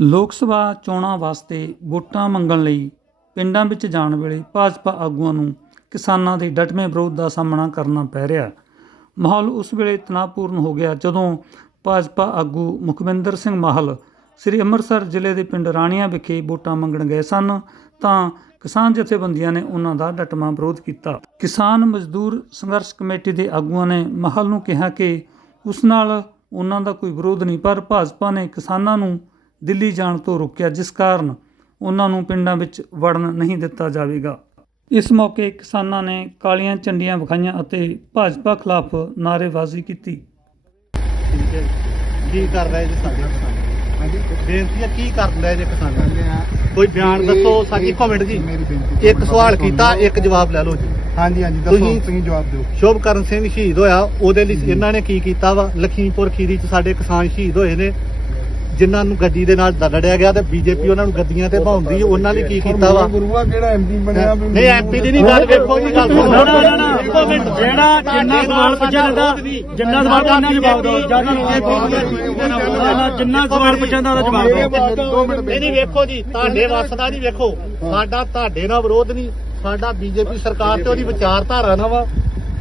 ਲੋਕ ਸਭਾ ਚੋਣਾਂ ਵਾਸਤੇ ਵੋਟਾਂ ਮੰਗਣ ਲਈ ਪਿੰਡਾਂ ਵਿੱਚ ਜਾਣ ਵੇਲੇ ਭਾਜਪਾ ਆਗੂਆਂ ਨੂੰ ਕਿਸਾਨਾਂ ਦੇ ਡਟਵੇਂ ਵਿਰੋਧ ਦਾ ਸਾਹਮਣਾ ਕਰਨਾ ਪੈ ਰਿਹਾ। ਮਾਹੌਲ ਉਸ ਵੇਲੇ ਤਣਾਅਪੂਰਨ ਹੋ ਗਿਆ ਜਦੋਂ ਭਾਜਪਾ ਆਗੂ ਮੁਖਵਿੰਦਰ ਸਿੰਘ ਮਾਹਲ ਸ੍ਰੀ ਅੰਮ੍ਰਿਤਸਰ ਜ਼ਿਲ੍ਹੇ ਦੇ ਪਿੰਡ ਰਾਣੀਆਂ ਵਿਖੇ ਵੋਟਾਂ ਮੰਗਣ ਗਏ ਸਨ, ਤਾਂ ਕਿਸਾਨ ਜਥੇਬੰਦੀਆਂ ਨੇ ਉਹਨਾਂ ਦਾ ਡਟਵਾਂ ਵਿਰੋਧ ਕੀਤਾ। ਕਿਸਾਨ ਮਜ਼ਦੂਰ ਸੰਘਰਸ਼ ਕਮੇਟੀ ਦੇ ਆਗੂਆਂ ਨੇ ਮਾਹਲ ਨੂੰ ਕਿਹਾ ਕਿ ਉਸ ਨਾਲ ਉਹਨਾਂ ਦਾ ਕੋਈ ਵਿਰੋਧ ਨਹੀਂ, ਪਰ ਭਾਜਪਾ ਨੇ ਕਿਸਾਨਾਂ ਨੂੰ ਦਿੱਲੀ ਜਾਣ ਤੋਂ ਰੋਕਿਆ ਜਿਸ ਕਾਰਨ ਉਹਨਾਂ ਨੂੰ ਪਿੰਡਾਂ ਵਿੱਚ ਵੜਨ ਨਹੀਂ ਦਿੱਤਾ ਜਾਵੇਗਾ। ਇਸ ਮੌਕੇ ਕਿਸਾਨਾਂ ਨੇ ਕਾਲੀਆਂ ਝੰਡੀਆਂ ਵਿਖਾਈਆਂ ਅਤੇ ਭਾਜਪਾ ਖਿਲਾਫ ਨਾਅਰੇਬਾਜ਼ੀ ਕੀਤੀ। ਠੀਕ ਹੈ ਕੀ ਕਰ ਰਹੇ ਜੀ ਸਾਡੇ ਕਿਸਾਨ? ਹਾਂਜੀ? ਬੇਨਤੀ ਹੈ ਕੀ ਕਰ ਰਹੇ ਜੀ ਕਿਸਾਨਾਂ? ਕੋਈ ਬਿਆਨ ਦੱਸੋ ਸਾਡੀ ਇੱਕ ਮਿੰਟ ਜੀ। ਮੇਰੀ ਬੇਨਤੀ ਇੱਕ ਸਵਾਲ ਕੀਤਾ ਇੱਕ ਜਵਾਬ ਲੈ ਲਓ ਜੀ। ਹਾਂਜੀ ਹਾਂਜੀ ਦੱਸੋ ਤੁਸੀਂ- ਤੁਸੀਂ ਜਵਾਬ ਦਿਓ। ਸ਼ੁਭਕਰਨ ਸਿੰਘ ਸ਼ਹੀਦ ਹੋਇਆ ਉਹਦੇ ਲਈ ਇਹਨਾਂ ਨੇ ਕੀ ਕੀਤਾ ਵਾ? ਲਖੀਮਪੁਰ ਖੀਰੀ ਚ ਸਾਡੇ ਕਿਸਾਨ ਸ਼ਹੀਦ ਹੋਏ ਨੇ। ਜਿਨ੍ਹਾਂ ਨੂੰ ਗੱਡੀ ਦੇ ਨਾਲ ਲੜਿਆ ਗਿਆ ਤੇ ਬੀਜੇਪੀ ਉਹਨਾਂ ਨੂੰ ਗੱਡੀਆਂ ਤੇ ਭਾਉਂਦੀ ਉਹਨਾਂ ਲਈ ਕੀ ਕੀਤਾ ਵਾ? ਗੁਰੂਆ ਕਿਹੜਾ ਐਮਪੀ ਬਣਿਆ ਨਹੀਂ ਐਮਪੀ ਦੀ ਨਹੀਂ ਗੱਲ ਵੇਖੋ ਜੀ ਗੱਲ। ਸੁਣੋ ਨਾ, ਨਾ, ਨਾ, ਨਾ। ਇੱਕੋ ਮਿੰਟ ਜਿਹੜਾ ਜਿੰਨਾ ਸਵਾਲ ਪੁੱਛਿਆ ਜਾਂਦਾ ਜਿੰਨਾ ਸਵਾਲ ਪੁੱਛਣਾ ਜਵਾਬ ਦਿਓ ਨਾ ਨਾ ਜਿੰਨਾ ਸਵਾਲ ਪੁੱਛਿਆ ਜਾਂਦਾ ਉਹਦਾ ਜਵਾਬ ਦਿਓ। ਦੋ। ਨਹੀਂ ਨਹੀਂ ਵੇਖੋ ਜੀ ਤੁਹਾਡੇ ਵੱਸ ਦਾ ਨਹੀਂ ਵੇਖੋ। ਸਾਡਾ ਤੁਹਾਡੇ ਨਾਲ ਵਿਰੋਧ ਨਹੀਂ ਸਾਡਾ ਬੀਜੇਪੀ ਸਰਕਾਰ ਤੇ ਉਹਦੀ ਵਿਚਾਰਧਾਰਾ ਨਾਲ ਵਾ।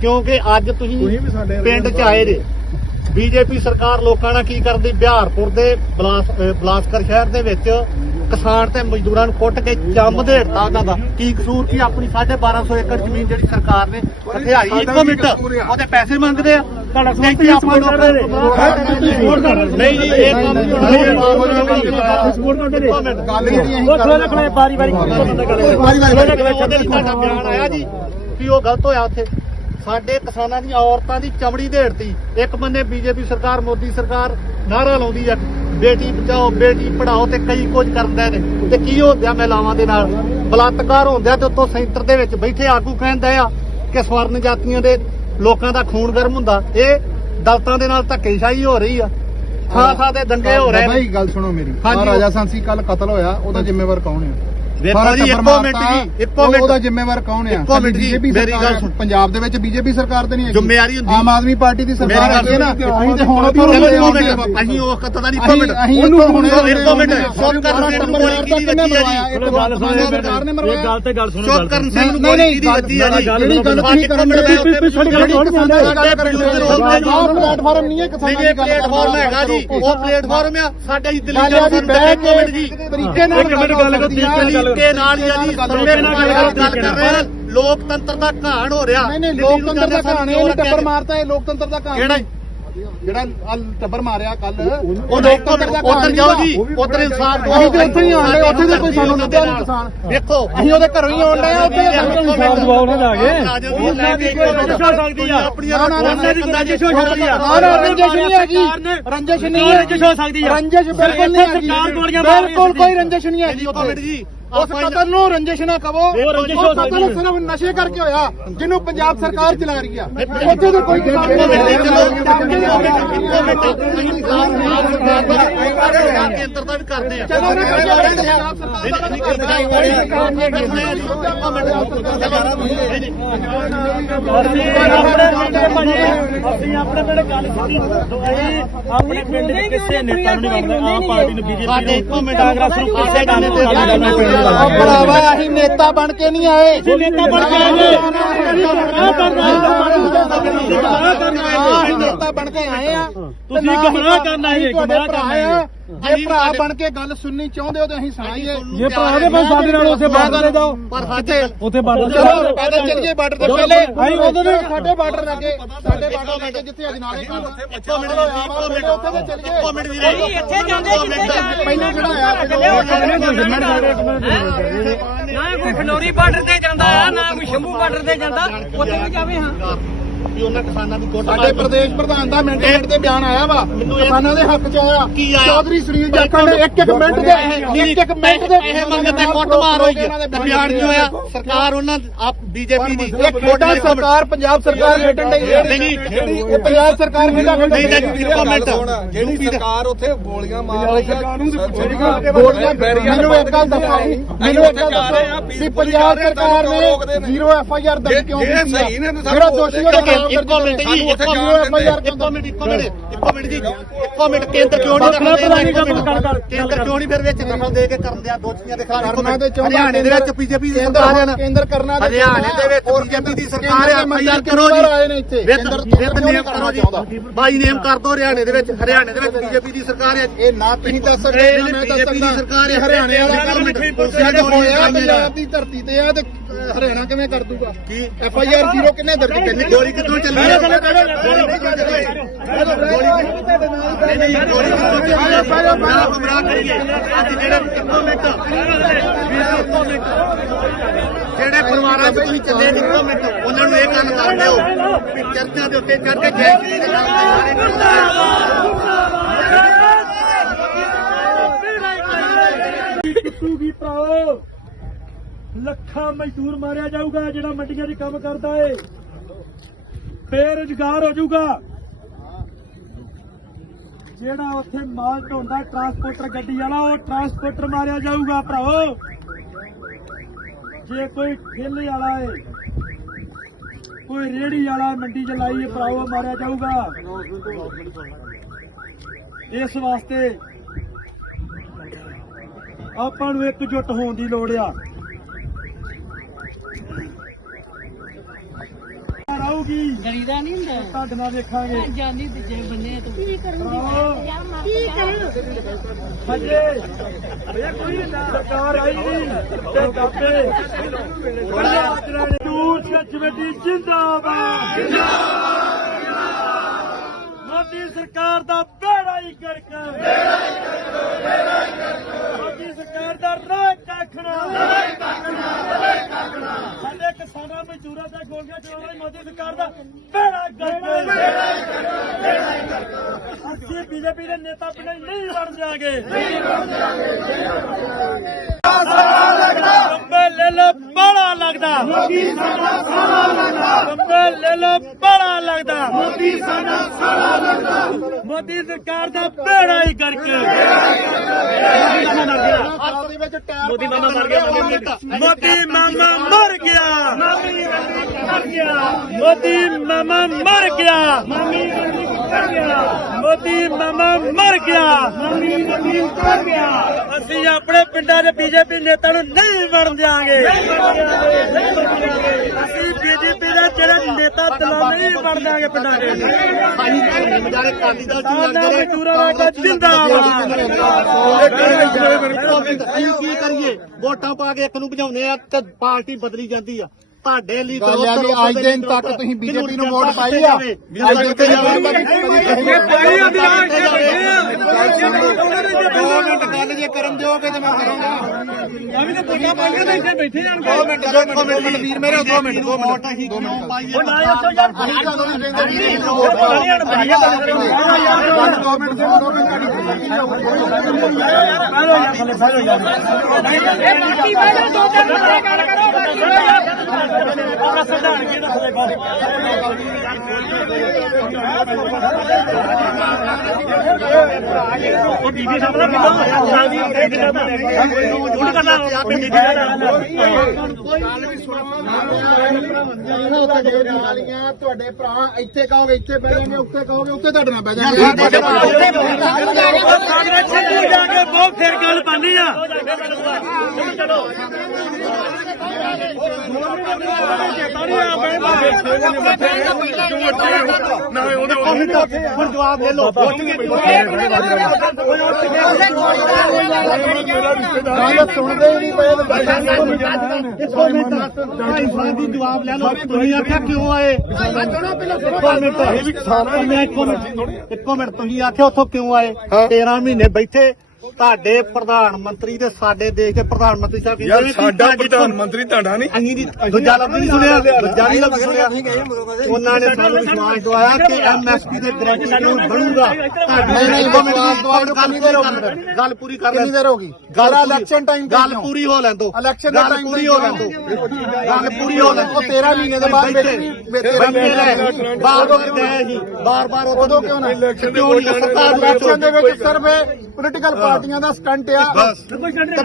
ਕਿਉਂਕਿ ਅੱਜ ਤੁਸੀਂ ਪਿੰਡ 'ਚ ਆਏ ਜੇ। ਬੀਜੇਪੀ ਸਰਕਾਰ ਲੋਕਾਂ ਨਾਲ ਕੀ ਕਰਦੀ? ਬਿਹਾਰਪੁਰ ਦੇ ਬਲਾਸਕਰ ਸ਼ਹਿਰ ਦੇ ਵਿੱਚ ਕਿਸਾਨ ਤੇ ਮਜ਼ਦੂਰਾਂ ਨੂੰ ਕੁੱਟ ਕੇ ਚੰਮ ਦੇੜਤਾ ਉਹਨਾਂ ਦਾ। ਕੀ ਕਸੂਰ ਕੀ? ਆਪਣੀ 1250 ਏਕੜ ਜ਼ਮੀਨ ਜਿਹੜੀ ਸਰਕਾਰ ਨੇ ਹਥਿਆਈ ਇੱਕੋ ਮਿੰਟ। ਉਹਦੇ ਪੈਸੇ ਮੰਗਦੇ ਆ। ਤੁਹਾਡਾ ਨਹੀਂ ਆਪਾਂ ਕਰਦੇ ਨਹੀਂ ਜੀ ਇਹ ਕੰਮ ਗੱਲ ਜਿਹੜੀ ਅਸੀਂ ਬਾਰੀ ਬਾਰੀ ਉਹਦੇ ਸਾਡਾ ਬਿਆਨ ਆਇਆ ਜੀ ਕਿ ਉਹ ਗਲਤ ਹੋਇਆ ਉੱਥੇ। ਸਾਡੇ ਕਿਸਾਨਾਂ ਦੀਆਂ ਔਰਤਾਂ ਦੀ ਚਮੜੀ ਢੇੜਤੀ ਇੱਕ ਬੰਨੇ ਬੀਜੇਪੀ ਸਰਕਾਰ ਮੋਦੀ ਸਰਕਾਰ ਨਾਰਾ ਲਾਉਂਦੀ ਆ ਬੇਟੀ ਬਚਾਓ ਬੇਟੀ ਪੜਾਓ ਤੇ ਕਈ ਕੁਝ ਕਰਦੇ ਨੇ। ਤੇ ਕੀ ਹੁੰਦਿਆ ਮਹਿਲਾਵਾਂ ਦੇ ਨਾਲ? ਬਲਾਤਕਾਰ ਹੁੰਦਿਆ ਤੇ ਉੱਤੋਂ ਸੈਂਟਰ ਦੇ ਵਿੱਚ ਬੈਠੇ ਆਗੂ ਕਹਿੰਦੇ ਆ ਕਿ ਸਵਰਨ ਜਾਤੀਆਂ ਦੇ ਲੋਕਾਂ ਦਾ ਖੂਨ ਗਰਮ ਹੁੰਦਾ। ਇਹ ਦਲਤਾਂ ਦੇ ਨਾਲ ਧੱਕੇਸ਼ਾਹੀ ਹੋ ਰਹੀ ਆ। ਥਾਂ ਥਾਂ ਤੇ ਦੰਗੇ ਹੋ ਰਹੇ ਨੇ। ਭਾਈ ਗੱਲ ਸੁਣੋ ਮੇਰੀ। ਰਾਜਾ ਸਾਂਸੀ ਕੱਲ ਕਤਲ ਹੋਇਆ ਉਹਦਾ ਜ਼ਿੰਮੇਵਾਰ ਕੌਣ ਹੈ ਵੇਖੋ ਜੀ ਇੱਕੋ ਮਿੰਟ ਜੀ ਇੱਕੋ ਮਿੰਟ। ਉਹਦਾ ਜ਼ਿੰਮੇਵਾਰ ਕੌਣ ਹੈ ਇੱਕੋ ਮਿੰਟ ਜੀ, ਮੇਰੀ ਗੱਲ ਸੁਣ। ਪੰਜਾਬ ਦੇ ਵਿੱਚ ਬੀਜੇਪੀ ਸਰਕਾਰ ਤੇ ਨਹੀਂ ਹੈਗੀ। ਜ਼ਿੰਮੇਵਾਰੀ ਹੁੰਦੀ। ਆਮ ਆਦਮੀ ਪਾਰਟੀ ਦੀ ਸਰਕਾਰ ਹੈ ਨਾ। ਅਸੀਂ ਤੇ ਹੁਣ ਤੋਂ ਅਸੀਂ ਉਹ ਦਾ ਨਹੀਂ ਇੱਕੋ ਮਿੰਟ। ਅਸੀਂ ਉਹਨੂੰ ਇੱਕੋ ਹੁਣ ਇੱਕੋ ਮਿੰਟ। ਉਹਨੇ ਸ਼ੋਕ ਕਰਨ ਸਿੰਘ ਨੂੰ ਗੋਲੀ ਕਿਹਦੀ ਵੱਜੀ ਆ ਜੀ? ਗੱਲ ਸੁਣੋ ਸਰਕਾਰ ਨੇ ਮਰਵਾਇਆ। ਇਹ ਗੱਲ ਤੇ ਗੱਲ ਸੁਣੋ ਸ਼ੋਕ ਕਰਨ ਸਿੰਘ ਨੂੰ ਨਹੀਂ, ਗੋਲੀ ਨਹੀਂ, ਕਿਹਦੀ ਵੱਜੀ ਆ ਜੀ? ਗੱਲ- ਜਿਹੜੀ ਗੱਲ ਤੁਸੀਂ ਕਰਨ। ਦੇ ਉੱਥੇ ਸਾਡੀ ਗੱਲ ਸੁਣੋ ਕਿਸਾਨਾਂ ਦੀ ਗੱਲ ਕਰਨ ਦੇ ਆਹ ਪਲੇਟਫਾਰਮ ਨਹੀਂ ਹੈ ਕਿਸਾਨਾਂ ਨਹੀਂ ਦੀ ਗੱਲ ਪਲੇਟਫਾਰਮ ਹੈਗਾ ਜੀ ਉਹ ਪਲੇਟਫਾਰਮ ਆ ਸਾਡੇ ਹੀ ਦਿੱਲੀ ਆ ਬਹਿ ਇੱਕ ਮਿੰਟ ਜੀ। ਤਰੀਕੇ ਨਾਲ ਇੱਕ ਮਿੰਟ ਗੱਲ ਕਰੋ, ਤਰੀਕੇ ਨਾਲ ਗੱਲ ਤਰੀਕੇ ਨਾਲ ਹੀ ਆ ਜੀ ਸਮੇਂ ਨਾਲ ਗੱਲ ਕਰ ਰਹੇ ਆ ਲੋਕਤੰਤਰ ਦਾ ਘਾਣ ਹੋ ਰਿਹਾ। ਨਹੀਂ ਨਹੀਂ ਲੋਕਤੰਤਰ ਦਾ ਸਾਨੂੰ ਇਹ ਟੱਬਰ ਮਾਰਤਾ ਇਹ ਲੋਕਤੰਤਰ ਦਾ ਕਹਾਣੀ ਕਿਹੜਾ? ਜਿਹੜਾ ਆਹ ਟੱਬਰ ਮਾਰਿਆ ਕੱਲ ਉਹ ਲੋਕਤੰਤਰ ਦਾ ਉਧਰ ਜਾਓ ਜੀ ਉਧਰ ਇਨਸਾਨ ਅਸੀਂ ਤੇ ਉੱਥੇ ਹੀ ਆਉਣ ਡਏ, ਉੱਥੇ ਤਾਂ ਕੋਈ ਸਾਨੂੰ ਲੱਭਿਆ ਨਹੀਂ ਕਿਸਾਨ। ਵੇਖੋ ਅਸੀਂ ਉਹਦੇ ਘਰੋਂ ਹੀ ਆਉਣ ਡਏ ਆ, ਉੱਥੇ ਸਾਨੂੰ ਇਨਸਾਨ ਦਵਾਓ ਦੀ ਕੋਈ ਰੰਜਿਸ਼ ਹੋ ਸਕਦੀ ਆ। ਆਪਣੀਆਂ ਨਾ, ਨਾ, ਨਾ, ਉਹਨਾਂ ਦੀ ਕੋਈ ਰੰਜਿਸ਼ ਹੋ ਸਕਦੀ ਆ। ਰੰਜਿਸ਼ ਨਹੀਂ ਹੈਗੀ। ਰੰਜਿਸ਼ ਨਹੀਂ ਹੈ। ਰੰਜਿਸ਼ ਹੋ ਸਕਦੀ ਆ। ਰੰਜਿਸ਼ ਬਿਲਕੁਲ ਨਹੀਂ ਹੈਗੀ। ਬਿਲਕੁਲ ਕੋਈ ਰੰਜਿਸ਼ ਨਹੀਂ ਹੈਗੀ ਜੀ ਉੱਥੇ ਮਿੰਟ ਜੀ। ਉਸ ਕਤਲ ਨੂੰ ਰੰਜਿਸ਼ ਨਾ ਕਹੋ ਸਕਦੀ ਕਤਲ। ਸਿਰਫ ਨਸ਼ੇ ਕਰਕੇ ਹੋਇਆ ਜਿਹਨੂੰ ਪੰਜਾਬ ਸਰਕਾਰ ਚਲਾ ਰਹੀ ਆ ਉੱਥੇ ਤਾਂ ਕੋਈ ਕਿਸਾਨ ਕੇਂਦਰ ਦਾ ਵੀ ਕਰਦੇ ਆ ਚਲੋ ਨਾ ਅਸੀਂ ਆਪਣੇ ਪਿੰਡ ਦੇ ਭਾਜੀ ਅਸੀਂ ਆਪਣੇ ਪਿੰਡ ਗੱਲ ਅਸੀਂ ਆਪਣੇ ਪਿੰਡ ਦੇ ਕਿਸੇ ਨੇਤਾ ਨੂੰ ਨਹੀਂ ਮੰਨਦੇ ਆਮ ਪਾਰਟੀ ਨੂੰ ਬੀਜੇਪੀ ਮਿੰਟ ਕਾਂਗਰਸ ਨੂੰ ਕਿਸੇ ਨੂੰ ਉਹ ਭਰਾਵਾ ਅਸੀਂ ਨੇਤਾ ਬਣ ਕੇ ਨਹੀਂ ਆਏ ਜੇ ਨੇਤਾ ਬਣ ਕੇ ਆਏ ਆ ਅਸੀਂ ਨੇਤਾ ਬਣ ਕੇ ਆਏ ਆ ਤੁਸੀਂ ਗੁੰਮਰਾਹ ਕਰਨਾ ਹੈ, ਅਸੀਂ ਗੁੰਮਰਾਹ ਕਰਨਾ ਹੈ। ਆ। ਜੇ ਭਰਾ ਬਣ ਕੇ ਗੱਲ ਸੁਣਨੀ ਚਾਹੁੰਦੇ ਹੋ ਤੇ ਅਸੀਂ ਸੁਣਾਈਏ। ਜੇ ਭਰਾ ਦੇ ਬਸ ਸਾਡੇ ਨਾਲ ਉੱਥੇ ਬਾਰਡਰ ਤੇ ਜਾਓ ਪਰ ਸਾਡੇ ਉੱਥੇ ਬਾਰਡਰ ਤੇ ਪੈਦਲ ਚੱਲੀਏ ਬਾਰਡਰ ਤੇ ਪਹਿਲੇ। ਅਸੀਂ ਉਦੋਂ ਦੇ ਸਾਡੇ ਬਾਰਡਰ ਲੱਗੇ ਸਾਡੇ ਬਾਰਡਰ ਲੱਗੇ ਜਿੱਥੇ ਅੱਜ ਨਾਲੇ ਕੰਮ ਇੱਕੋ ਮਿੰਟ ਇੱਕੋ ਮਿੰਟ ਉੱਥੇ ਤੇ ਚੱਲੀਏ। ਇੱਕੋ ਮਿੰਟ ਜੀ ਇੱਥੇ ਜਾਂਦੇ ਪਹਿਲਾਂ ਜਿਹੜਾ ਨਾ ਕੋਈ ਖਨੌਰੀ ਬਾਰਡਰ ਤੇ ਜਾਂਦਾ ਆ ਨਾ ਕੋਈ ਸ਼ੰਭੂ ਬਾਰਡਰ ਤੇ ਜਾਂਦਾ ਉੱਥੇ ਵੀ ਜਾਵੇ ਹਾਂ। ਵੀ ਉਹਨਾਂ ਕਿਸਾਨਾਂ ਦੀ ਕੋਟ ਸਾਡੇ ਪ੍ਰਦੇਸ਼ ਪ੍ਰਧਾਨ ਦਾ ਮਿੰਟ ਮਿੰਟ ਤੇ ਬਿਆਨ ਆਇਆ ਵਾ। ਕਿਸਾਨਾਂ ਦੇ ਹੱਕ ਚ ਆਇਆ। ਕੀ ਆਇਆ? ਚੌਧਰੀ ਸੁਨੀਲ ਜਾਖੜ ਨੇ ਇੱਕ ਇੱਕ ਮਿੰਟ ਦੇ ਇੱਕ ਇੱਕ ਮਿੰਟ ਦੇ ਇਹ ਮੰਗਤੇ ਕੁੱਟ ਮਾਰ ਹੋਈ ਹੈ। ਤੇ ਬਿਆਨ ਕੀ ਹੋਇਆ? ਸਰਕਾਰ ਉਹਨਾਂ ਆਪ ਬੀਜੇਪੀ ਦੀ ਇਹ ਖੇਡਾਂ ਸਰਕਾਰ ਪੰਜਾਬ ਸਰਕਾਰ ਖੇਡਣ ਡਈ ਹੈ। ਨਹੀਂ ਨਹੀਂ। ਇਹ ਪੰਜਾਬ ਸਰਕਾਰ ਖੇਡਾਂ ਖੇਡਣ ਨਹੀਂ ਡਈ ਨਹੀਂ ਹੈ। ਇੱਕ ਮਿੰਟ। ਜਿਹੜੀ ਸਰਕਾਰ ਉੱਥੇ ਗੋਲੀਆਂ ਮਾਰ ਰਹੀ ਹੈ ਕਾਨੂੰਨ ਦੇ ਪੁੱਛੇਗਾ ਗੋਲੀਆਂ ਮੈਨੂੰ ਇੱਕ ਗੱਲ ਦੱਸੋ। ਮੈਨੂੰ ਇੱਕ ਗੱਲ ਦੱਸੋ ਵੀ ਪੰਜਾਬ ਸਰਕਾਰ ਨੇ ਜ਼ੀਰੋ ਐਫ ਆਈ ਆਰ ਦਰਜ ਕਿਉਂ ਕੀਤੀ ਤਾਂ ਜਿਹੜਾ ਦੋਸ਼ੀ ਉਹਦੇ ਇੱਕੋ ਮਿੰਟ ਜੀ ਇੱਕੋ ਮਿੰਟ ਇੱਕੋ ਮਿੰਟ ਇੱਕੋ ਮਿੰਟ ਇੱਕੋ ਮਿੰਟ ਜੀ ਇੱਕੋ ਮਿੰਟ ਕੇਂਦਰ ਕਿਉਂ ਨਹੀਂ ਦਖਲ ਦੇ ਰਿਹਾ ਇੱਕੋ ਮਿੰਟ ਕੇਂਦਰ ਕਿਉਂ ਨਹੀਂ ਫਿਰ ਵਿੱਚ ਦਖਲ ਦੇ ਕੇ ਕਰਨ ਦਿਆ? ਦੋਸ਼ੀਆਂ ਦੇ ਖਿਲਾਫ ਹਰਿਆਣੇ ਦੇ ਵਿੱਚ ਬੀਜੇਪੀ ਦੀ ਸਰਕਾਰ ਹੈ ਕੇਂਦਰ ਕਰਨਾ ਹਰਿਆਣੇ ਦੇ ਵਿੱਚ ਬੀਜੇਪੀ ਦੀ ਸਰਕਾਰ ਹੈ ਐਫਆਈਆਰ ਕਰੋ ਜੀ। ਆਏ ਨੇ ਇੱਥੇ? ਵਿਦ ਨੇਮ ਕਰੋ ਜੀ। ਬਾਈ ਨੇਮ ਕਰ ਦੋ ਹਰਿਆਣੇ ਦੇ ਵਿੱਚ। ਹਰਿਆਣੇ ਦੇ ਵਿੱਚ ਬੀਜੇਪੀ ਦੀ ਸਰਕਾਰ ਹੈ ਇਹ ਨਾ ਤੁਸੀਂ ਦੱਸ ਸਕਦੇ ਨਾ ਮੈਂ ਦੱਸ ਸਕਦਾ। ਸਰਕਾਰ ਹੈ। ਹਰਿਆਣੇ ਵਾਲਾ ਜਿਹੜਾ। ਪੰਜਾਬ ਦੀ ਧਰਤੀ ਤੇ ਆ ਤੇ ਹਰਿਆਣਾ ਕਿਵੇਂ ਕਰ ਦੂਗਾ ਕੀ ਐਫ ਆਈ ਆਰ ਜ਼ੀਰੋ ਕਿੰਨੇ ਦਰਜ ਕਿੰਨੀ ਕਰਨੀ ਗੋਲੀ ਕਿੱਥੋਂ ਚੱਲੀ ਹੈ ਗੋਲੀ ਕਿੱਥੋਂ ਚੱਲੀ ਹੈ? ਨਹੀਂ ਨਹੀਂ ਗੋਲੀ ਕਿੱਥੋਂ ਚੱਲੀ ਹੈ ਨਾ ਗੁੰਮਰਾਹ ਕਰੀਏ ਅੱਜ ਜਿਹੜੇ ਇੱਕੋ ਮਿੰਟ ਇੱਕੋ ਮਿੰਟ ਜਿਹੜੇ ਪਰਿਵਾਰਾਂ 'ਚ ਤੁਸੀਂ ਚੱਲੇ ਇੱਕੋ ਮਿੰਟ ਉਹਨਾਂ ਨੂੰ ਇਹ ਗੱਲ ਕਰ ਦਿਓ ਵੀ ਚਰਚਾ ਦੇ ਉੱਤੇ ਚੜ ਕੇ ਜੈ ਸ਼੍ਰੀ ਰਾਮ ਦੇ ਸਾਰੇ ਟੁੱਟੂਗੀ ਭਰਾਓ ਲੱਖਾਂ ਮਜ਼ਦੂਰ ਮਾਰਿਆ ਜਾਊਗਾ, ਜਿਹੜਾ ਮੰਡੀਆਂ 'ਚ ਕੰਮ ਕਰਦਾ ਏ। ਬੇਰੁਜ਼ਗਾਰ ਹੋ ਜਾਊਗਾ। ਜਿਹੜਾ ਉੱਥੇ ਮਾਲ ਢੋਂਦਾ ਟਰਾਂਸਪੋਰਟਰ ਗੱਡੀ ਵਾਲਾ, ਉਹ ਟਰਾਂਸਪੋਰਟਰ ਮਾਰਿਆ ਜਾਊਗਾ ਭਰਾਓ ਜੇ ਕੋਈ ਠੇਲੇ ਵਾਲਾ ਏ, ਕੋਈ ਰੇੜੀ ਵਾਲਾ ਮੰਡੀ 'ਚ ਲਾਈਏ ਭਰਾਓ ਮਾਰਿਆ ਜਾਊਗਾ। ਇਸ ਵਾਸਤੇ ਆਪਾਂ ਨੂੰ ਇਕਜੁੱਟ ਹੋਣ ਦੀ ਲੋੜ ਆ। ਆਊਗੀ। ਗਰੀਦਾ ਨਹੀਂ ਹੁੰਦਾ। ਤੁਹਾਡੇ ਨਾਲ ਵੇਖਾਂਗੇ। ਜਾਨੀ ਤੇ ਜੇ ਬੰਨੇ ਤੂੰ ਕੀ ਹਜੇ। ਇਹ ਕੋਈ ਸਰਕਾਰ ਆਈ ਨਹੀਂ ਤੇ ਦਾਤੇ ਦੂਰ ਕਚਵਟੀ ਜਿੰਦਾਬਾਦ। ਮੋਦੀ ਸਰਕਾਰ ਦਾ ਬੇੜਾ ਹੀ ਗਰਕ ਮੋਦੀ ਸਰਕਾਰ ਦਾ ਰਾਹ ਕੱਖਣਾ ਸਾਡੇ ਕਿਸਾਨਾਂ ਮਜ਼ਦੂਰਾਂ ਤੇ ਗੋਲੀਆਂ ਚਲਾਉਣ ਵਾਲੀ ਮੋਦੀ ਸਰਕਾਰ ਦਾ ਬੇੜਾ ਗਰਕ ਅਸੀਂ ਬੀਜੇਪੀ ਦੇ ਨੇਤਾ ਬਿਨਾਂ ਨਹੀਂ ਬਣ ਜਾਗੇ। ਕੰਬੇ ਲੈ ਲੋ ਬੜਾ ਲੱਗਦਾ। ਮੋਦੀ ਸਾਡਾ ਸਾਲਾ ਲੱਗਦਾ। ਕੰਬੇ ਲੈ ਲੋ ਬੜਾ ਲੱਗਦਾ। ਮੋਦੀ ਸਾਡਾ ਸਾਲਾ ਲੱਗਦਾ। ਮੋਦੀ ਸਰਕਾਰ ਦਾ ਬੇੜਾ ਹੀ ਕਰਕੇ। ਦੇ ਵਿੱਚ ਟਾਇਰ ਮੋਦੀ ਮਾਮਾ ਮਰ ਗਿਆ ਮੋਦੀ ਮਾਮਾ ਮਰ ਗਿਆ। ਮਰ ਗਿਆ। ਮੋਦੀ ਮਾਮਾ ਮਰ ਗਿਆ। ਮਾਮੀ ਮਰ ਗਿਆ। ਮੋਦੀ ਮਾਮਾ ਮਰ ਗਿਆ। ਅਸੀਂ ਆਪਣੇ ਪਿੰਡਾਂ ਦੇ ਬੀਜੇਪੀ ਨੇਤਾ ਨੂੰ ਨਹੀਂ ਵੜਨ ਦਿਆਂਗੇ। ਅਸੀਂ ਬੀਜੇਪੀ ਦਾ ਜਿਹੜਾ ਨੇਤਾ ਦਲਾ ਨਹੀਂ ਵੜਨ ਦਿਆਂਗੇ ਪਿੰਡਾਂ ਦੇ। ਸਾਡਾ ਮਜ਼ਦੂਰਾਂ ਦਾ ਜਿੰਦਾਬਾਦ। ਕੀ ਕਰੀਏ? ਵੋਟਾਂ ਪਾ ਕੇ ਇੱਕ ਨੂੰ ਭਜਾਉਂਦੇ ਆ ਤੇ ਪਾਰਟੀ ਬਦਲੀ ਜਾਂਦੀ ਆ। ਤੁਹਾਡੇ ਲਈ ਗੱਲ ਆ ਵੀ ਅੱਜ ਦਿਨ ਤੱਕ ਤੁਸੀਂ ਬੀਜੇਪੀ ਨੂੰ ਵੋਟ ਪਾਈ ਆ? ਅੱਜ ਦਿਨ ਤੱਕ ਪਾਈ। ਆ ਦੋ ਮਿੰਟ ਗੱਲ ਜੇ ਕਰਨ ਦਿਓਗੇ ਤੇ ਮੈਂ ਕਰਾਂਗਾ। ਅਭੀ ਤਾਂ ਵੋਟਾਂ ਪਾਈਆਂ ਤੇ ਇੱਥੇ ਬੈਠੇ ਜਾਣ ਦੋ ਮਿੰਟ ਦੋ ਮਿੰਟ ਵੀਰ ਮੇਰੇ ਦੋ ਮਿੰਟ ਦੋ ਮਿੰਟ ਕਿਉਂ ਪਾਈਏ ਉਹ ਨਾ ਉੱਥੋਂ ਯਾਰ ਅਸੀਂ ਤੁਹਾਨੂੰ ਨਹੀਂ ਕਹਿੰਦੇ ਵੀ ਵੋਟ ਨਹੀਂ ਹਣ ਭਾਈਆ ਪਾਓ ਦੋ ਮਿੰਟ ਦੇ ਦੋ ਮਿੰਟ ਉਹ ਸਾਹਿਬ ਦਾ ਹੋਇਆ ਉਹ ਕਰਨਾ ਬੀਬੀ ਤੁਹਾਡੇ ਭਰਾ ਇੱਥੇ ਕਹੋਗੇ ਇੱਥੇ ਬਹਿ ਜਾਣਗੇ। ਉੱਥੇ ਕਹੋਗੇ ਉੱਥੇ ਤੁਹਾਡੇ ਨਾਲ ਬਹਿ ਜਾਣਗੇ। ਕਾਂਗਰਸ ਨੂੰ ਜਾ ਕੇ ਬਹੁਤ ਫੇਰ ਗੱਲ ਬਣਨੀ ਆ ਹੁਣ ਜਵਾਬ ਲੈ ਲਓ ਗੱਲ ਸੁਣਦੇ ਹੀ ਨਹੀਂ ਪਏ ਤੇ ਇੱਕੋ ਮਿੰਟ ਭਾਈ ਸਾਹਿਬ ਜੀ ਜਵਾਬ ਲੈ ਲਓ ਤੁਸੀਂ ਆਖਿਆ ਕਿਉਂ ਆਏ ਇੱਕੋ ਮਿੰਟ ਮੈਂ ਇੱਕੋ ਮਿੰਟ ਇੱਕੋ ਮਿੰਟ ਤੁਸੀਂ ਆਖਿਆ ਉੱਥੋਂ ਕਿਉਂ ਆਏ? 13 ਮਹੀਨੇ ਬੈਠੇ ਤੁਹਾਡੇ ਪ੍ਰਧਾਨ ਮੰਤਰੀ ਤੇ ਸਾਡੇ ਦੇਸ਼ ਦੇ ਪ੍ਰਧਾਨ ਮੰਤਰੀ ਸਾਹਿਬ ਕਹਿੰਦੇ ਯਾਰ ਸਾਡਾ ਪ੍ਰਧਾਨ ਮੰਤਰੀ ਤੁਹਾਡਾ ਨਹੀਂ। ਅਸੀਂ ਦੀ ਦੂਜਾ ਲਫ਼ਜ਼ ਨਹੀਂ ਸੁਣਿਆ ਦੂਜਾ ਨਹੀਂ ਲਫ਼ਜ਼ ਸੁਣਿਆ। ਉਹਨਾਂ ਨੇ ਸਾਨੂੰ ਵਿਸ਼ਵਾਸ ਦਵਾਇਆ ਕਿ ਐਮਐਸਪੀ ਦੇ ਡਾਇਰੈਕਟਰ ਜ਼ਰੂਰ ਬਣੂਗਾ। ਨਹੀਂ, ਨਹੀਂ, ਵਿਸ਼ਵਾਸ ਨੂੰ ਦੇਰ ਹੋ ਗਈ? ਗੱਲ ਪੂਰੀ ਕਰ ਕਿੰਨੀ ਦੇਰ ਹੋ ਗਈ? ਗੱਲ election time ਗੱਲ? ਪੂਰੀ ਹੋ ਲੈਣ ਦੋ। Election ਦਾ ਗੱਲ time ਪੂਰੀ? ਹੋ ਲੈਣ ਦੋ। ਗੱਲ ਪੂਰੀ ਹੋ ਲੈਣ ਉਹ 13 ਮਹੀਨੇ ਦੇ ਬਾਅਦ ਬੈਠੇ। ਬਾਰ ਬਾਰ ਗਏ ਸੀ। ਬਾਰ ਬਾਰ ਉਦੋਂ ਕਿਉਂ ਨਾ? ਸਰਕਾਰ ਨੂੰ ਇਲੈਕਸ਼ਨ ਦੇ ਵਿੱਚ ਸਿਰਫ ਪੋਲੀਟੀਕਲ ਪਾਰਟੀਆਂ ਦਾ ਸਟੰਟ ਆ।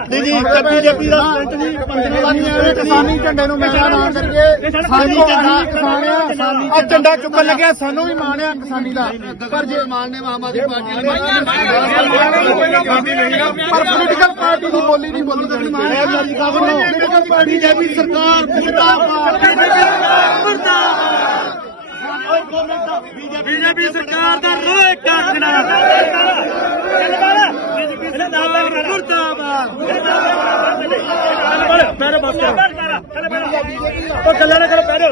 ਨਹੀਂ ਜੀ ਬੀਜੇਪੀ ਦਾ ਸਟੰਟ ਨਹੀਂ 15 ਲੱਖ ਇਹ ਕਿਸਾਨੀ ਝੰਡੇ ਨੂੰ ਮੇਰਾ ਨਾ ਕਰੀਏ ਸਾਨੂੰ ਝੰਡਾ ਕਿਸਾਨ ਆ ਝੰਡਾ ਚੁੱਕਣ ਲੱਗਿਆ ਸਾਨੂੰ ਵੀ ਮਾਣ ਆ ਕਿਸਾਨੀ ਦਾ। ਪਰ ਜੇ ਮਾਨ ਨੇ ਆਮ ਆਦਮੀ ਪਾਰਟੀ ਪਰ ਪੋਲੀਟੀਕਲ ਪਾਰਟੀ ਦੀ ਬੋਲੀ ਨਹੀਂ ਬੋਲੀ ਜਾਣੀ ਪੋਲੀਟੀਕਲ ਪਾਰਟੀ ਬੀਜੇਪੀ ਸਰਕਾਰ ਮੁਰਦਾਬਾਦ। ਬੀਜੇਪੀ ਸਰਕਾਰ ਦਾ ਰੋਏ ਕਾਟਣਾ ਮੇਰੇ ਬਸ ਉਹ ਗੱਲਾਂ ਨਾ ਕਰੋ ਪੈਰੋ।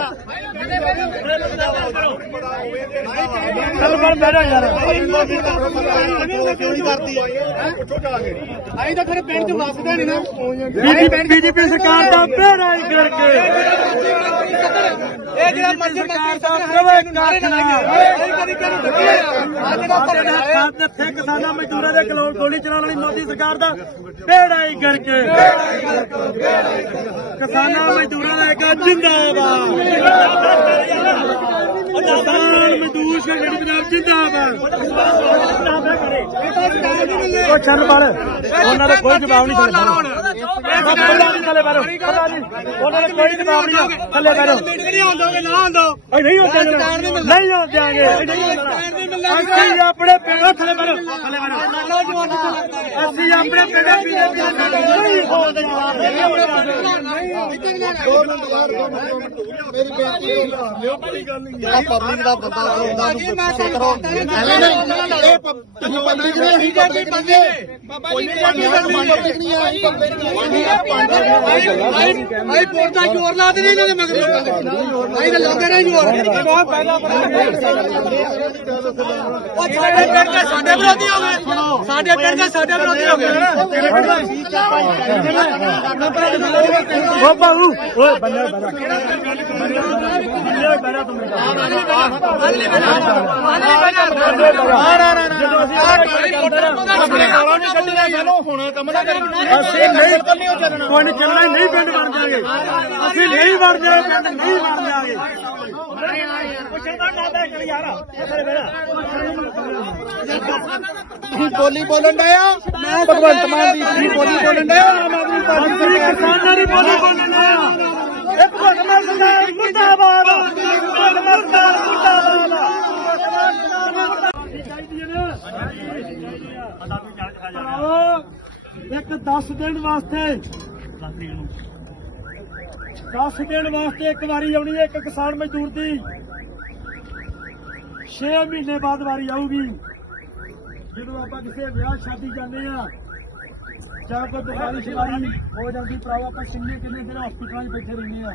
ਚੱਲ ਬੜ ਬੈਠੋ ਯਾਰ ਕਿਉਂ ਨਹੀਂ ਕਰਦੀ ਆਈ ਤਾਂ ਫਿਰ ਪਿੰਡ ਚ ਵਸਦਾ ਨਹੀਂ ਨਾ। ਬੀਜੇਪੀ ਸਰਕਾਰ ਦਾ ਬੇੜਾ ਹੀ ਕਰਕੇ। ਇਹ ਜਿਹੜਾ ਮਰਜ਼ੀ ਸਰਕਾਰ ਦਾ ਕਿਸਾਨਾਂ ਮਜ਼ਦੂਰਾਂ ਦੇ ਗਲੋਂ ਗੋਲੀ ਚਲਾਉਣ ਵਾਲੀ ਮੋਦੀ ਸਰਕਾਰ ਦਾ ਬੇੜਾ ਹੀ ਕਰਕੇ ਕਿਸਾਨਾਂ ਮਜ਼ਦੂਰਾਂ ਦਾ ਇੱਕ ਜਿੰਦਾਬਾਦ। ਕਿਸਾਨ ਮਜ਼ਦੂਰ ਸੰਗਠਨ ਪੰਜਾਬ ਜਿੰਦਾਬਾਦ। ਉਹ ਛੱਡ ਉਹਨਾਂ ਦਾ ਕੋਈ ਜਵਾਬ ਨਹੀਂ ਥੱਲੇ ਥੱਲੇ ਬਾਰੋ ਪਤਾ ਨਹੀਂ ਉਹਨਾਂ ਦਾ ਕੋਈ ਜਵਾਬ ਨਹੀਂ ਥੱਲੇ ਬਾਰੋ ਨਹੀਂ ਆਉਂਦੋਗੇ ਨਾ ਆਉਂਦੋ ਅਸੀਂ ਨਹੀਂ ਹੁੰਦੇ ਨਹੀਂ ਹੁੰਦੇਗੇ ਅਸੀਂ ਆਪਣੇ ਪਿੰਡ ਥੱਲੇ ਬਾਰੋ ਥੱਲੇ ਬਾਰੋ ਅਸੀਂ ਆਪਣੇ ਪਿੰਡ ਬੀਜੇਪੀ ਨਹੀਂ ਹੋਦੇ ਮੇਰੀ ਬੇਨਤੀ ਜਿਹੜਾ ਪਬਲਿਕ ਦਾ ਬੰਦਾ ਹੁੰਦਾ ਉਹਨੂੰ ਪਿੱਛੇ ਕਰੋ ਐਵੇਂ ਨਹੀਂ ਇਹ ਤੁਸੀਂ ਪਬਲਿਕ ਨੇ ਅਸੀਂ ਪਬਲਿਕ ਨਹੀਂ ਹੈ ਕੋਈ ਪਬਲਿਕ ਨਹੀਂ ਹੈ ਅਸੀਂ ਆਈ ਵੋਟ ਜ਼ੋਰ ਲਾ ਦੇ ਇਹਨਾਂ ਦੇ ਮਗਰ ਆਈ ਤਾਂ ਲਾਉਂਦੇ ਰਹੇ ਜ਼ੋਰ ਉਹ ਸਾਡੇ ਪਿੰਡ ਦੇ ਸਾਡੇ ਵਿਰੋਧੀ ਹੋ ਗਏ ਸਾਡੇ ਪਿੰਡ ਦੇ ਸਾਡੇ ਵਿਰੋਧੀ ਹੋ ਗਏ ਉਹ ਬਾਹੂ ਓਏ ਬੰਦੇ ਬੰਦੇ। ਬੰਦੇ ਬੈਠਾ ਤੂੰ ਮੇਰੇ ਜਦੋਂ ਅਸੀਂ ਆਪਣੇ ਗਾਲਾਂ ਕੋਈ ਨਹੀਂ ਚੱਲਣਾ ਨਹੀਂ ਪਿੰਡ ਬਣ ਜਾਗੇ ਅਸੀਂ ਨਹੀਂ ਬਣ ਜਾਗੇ ਪਿੰਡ ਨਹੀਂ ਬਣ ਜਾਗੇ ਤੁਸੀਂ ਬੋਲੀ ਬੋਲਣ ਡਏ ਆ ਭਗਵੰਤ ਮਾਨ ਦੀ ਬੋਲੀ ਬੋਲਣ ਆ ਆਮ ਆਦਮੀ ਪਾਰਟੀ ਅਸੀਂ ਕਿਸਾਨਾਂ ਦੀ ਬੋਲੀ ਬੋਲਣਾ ਇੱਕ ਭਗਵਾਨ ਸਰਦਾਰ ਮੁਰਦਾਬਾਦ ਸਰਦਾਰ ਮੁਰਦਾਬਾਦ ਇੱਕ 10 ਦਿਨ ਵਾਸਤੇ। 10 ਦਿਨ ਵਾਸਤੇ ਇੱਕ ਵਾਰੀ ਆਉਣੀ ਹੈ ਇੱਕ ਕਿਸਾਨ ਮਜ਼ਦੂਰ ਦੀ। 6 ਮਹੀਨੇ ਬਾਅਦ ਵਾਰੀ ਆਊਗੀ। ਜਦੋਂ ਆਪਾਂ ਕਿਸੇ ਵਿਆਹ ਸ਼ਾਦੀ ਜਾਂਦੇ ਆ ਜਾਂ ਕੋਈ ਬਿਮਾਰੀ ਸ਼ਿਕਾਰੀ ਹੋ ਜਾਂਦੀ, ਭਰਾਵਾ, ਆਪਾਂ ਕਿੰਨੇ ਕਿੰਨੇ ਦਿਨ ਹਸਪੀਟਲਾਂ 'ਚ ਬੈਠੇ ਰਹਿੰਦੇ ਆ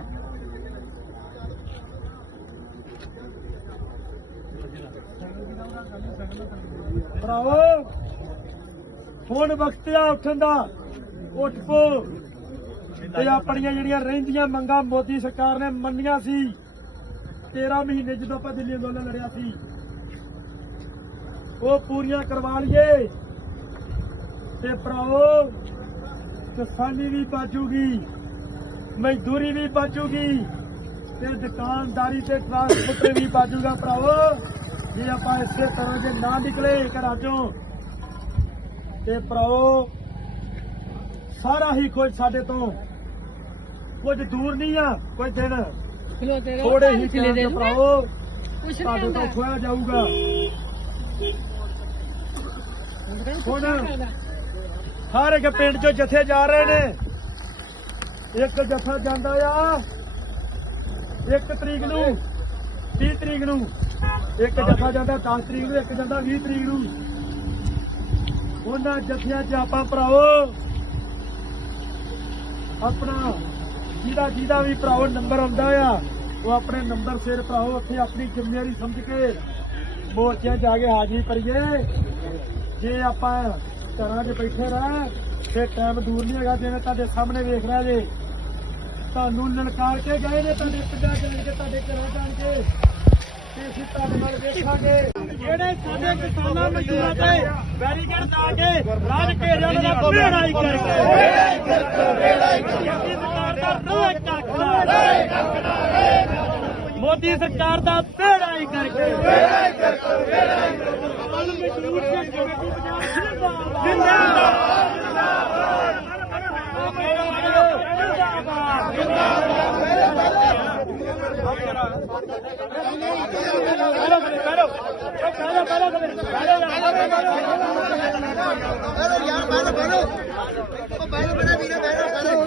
ਭਰਾਵੋ, ਹੁਣ ਵਕਤ ਆ ਉੱਠਣ ਦਾ। ਉੱਠ ਪੋ। ਤੇ ਆਪਣੀਆਂ ਜਿਹੜੀਆਂ ਰਹਿੰਦੀਆਂ ਮੰਗਾਂ ਮੋਦੀ ਸਰਕਾਰ ਨੇ ਮੰਨੀਆਂ ਸੀ 13 ਮਹੀਨੇ ਜਦੋਂ ਆਪਾਂ ਦਿੱਲੀ ਅੰਦੋਲਨ ਲੜਿਆ ਸੀ, ਉਹ ਪੂਰੀਆਂ ਕਰਵਾ ਲਈਏ। ਤੇ ਭਰਾਵੋ, ਕਿਸਾਨੀ ਵੀ ਬਚੂਗੀ, ਮਜ਼ਦੂਰੀ ਵੀ ਬਚੂਗੀ, ਤੇ ਦੁਕਾਨਦਾਰੀ ਤੇ ਟਰਾਂਸਪੋਰਟ ਵੀ ਬਚੂਗਾ, ਭਰਾਵੋ। ਜੇ ਆਪਾਂ ਇਸੇ ਤਰ੍ਹਾਂ ਜੇ ਨਾ ਨਿਕਲੇ ਘਰਾਂ ਚੋਂ ਤੇ ਭਰਾਵੋ ਸਾਰਾ ਹੀ ਕੁਝ ਸਾਡੇ ਤੋਂ ਕੁਝ ਦੂਰ ਨਹੀਂ ਆ ਕੁਝ ਦਿਨ। ਥੋੜੇ ਹੀ ਟਾਈਮ ਚ ਭਰਾਵੋ ਸਾਡੇ ਤੋਂ ਖੋਇਆ ਜਾਊਗਾ। ਹੁਣ ਹਰ ਇੱਕ ਪਿੰਡ ਚੋਂ ਜਥੇ ਜਾ ਰਹੇ ਨੇ। ਇੱਕ ਜਥਾ ਜਾਂਦਾ ਆ ਇੱਕ ਤਰੀਕ ਨੂੰ 30 ਤਰੀਕ ਨੂੰ। ਇੱਕ ਜਥਾ ਜਾਂਦਾ 10 ਤਰੀਕ ਨੂੰ, ਇੱਕ ਜਾਂਦਾ 20 ਤਰੀਕ ਨੂੰ। ਉਹਨਾਂ ਜਥਿਆਂ 'ਚ ਆਪਾਂ ਭਰਾਓ, ਆਪਣਾ ਜਿਹਦਾ ਜਿਹਦਾ ਵੀ ਭਰਾਓ ਨੰਬਰ ਆਉਂਦਾ ਆ, ਉਹ ਆਪਣੇ ਨੰਬਰ ਸਿਰ ਭਰਾਓ, ਉੱਥੇ ਆਪਣੀ ਜ਼ਿੰਮੇਵਾਰੀ ਸਮਝ ਕੇ ਮੋਰਚੇ 'ਚ ਜਾ ਕੇ ਹਾਜ਼ਰੀ ਭਰੀਏ। ਜੇ ਆਪਾਂ ਘਰਾਂ 'ਚ ਬੈਠੇ ਰਹਿ ਤੇ ਟਾਈਮ ਦੂਰ ਨਹੀਂ ਹੈਗਾ, ਜਿਵੇਂ ਤੁਹਾਡੇ ਸਾਹਮਣੇ ਵੇਖ ਰਿਹਾ ਜੇ। ਤੁਹਾਨੂੰ ਲਲਕਾਰ ਕੇ ਗਏ ਨੇ, ਤੁਹਾਡੇ ਪਿੰਡਾਂ ਜਾਣ ਕੇ, ਤੁਹਾਡੇ ਘਰਾਂ ਜਾਣ ਕੇ। ਤੇ ਅਸੀਂ ਤੁਹਾਡੇ ਨਾਲ ਵੇਖਾਂਗੇ ਜਿਹੜੇ ਸਾਡੇ ਕਿਸਾਨਾਂ ਮਜ਼ਦੂਰਾਂ ਤੇ ਬੈਰੀਕੇਡ ਲਾ ਕੇ ਰਾਜ ਘੇਰਿਆ ਉਹਨਾਂ ਦਾ ਬੇੜਾ ਹੀ ਕਰਕੇ ਮੋਦੀ ਸਰਕਾਰ ਦਾ ਰੋਹ ਕੱਟਣਾ ਮੋਦੀ ਸਰਕਾਰ ਦਾ ਬੇੜਾ ਹੀ ਕਰਕੇ। ਉਹ ਤੇ ਜਾ ਮਾੜੀ ਅੱਖ ਰੱਖਦੇ ਯਾਰ ਕਿੰਨੀ ਅੱਖ ਬੜੇ ਤਰ੍ਹਾਂ ਦੇ ਲੋਕਾਂ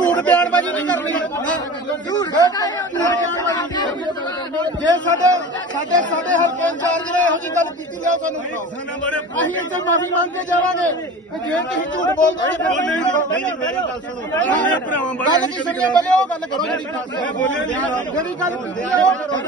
ਝੂਠ ਬਿਆਨਬਾਜ਼ੀ ਨਹੀਂ ਕਰਨੀ। ਝੂਠ ਜੇ ਸਾਡੇ ਸਾਡੇ ਸਾਡੇ ਹਲਕੇ ਇੰਚਾਰਜ ਨੇ ਇਹੋ ਜੀ ਗੱਲ ਕੀਤੀ ਲਿਆ ਸਾਨੂੰ। ਅਸੀਂ ਇੱਥੇ ਮਾਫੀ ਮੰਗ ਕੇ ਜਾਵਾਂਗੇ ਕਿ ਜੇ ਤੁਸੀਂ ਝੂਠ ਬੋਲਦੇ ਮੇਰੀ ਗੱਲ ਸੁਣੋ। ਗੱਲ ਕਿਸੇ ਨੇ ਪਹਿਲੇ ਉਹ ਗੱਲ ਕਰੋ ਜਿਹੜੀ ਜਿਹੜੀ ਗੱਲ ਕੀਤੀ ਹੈ ਉਹ ਕਰੋ।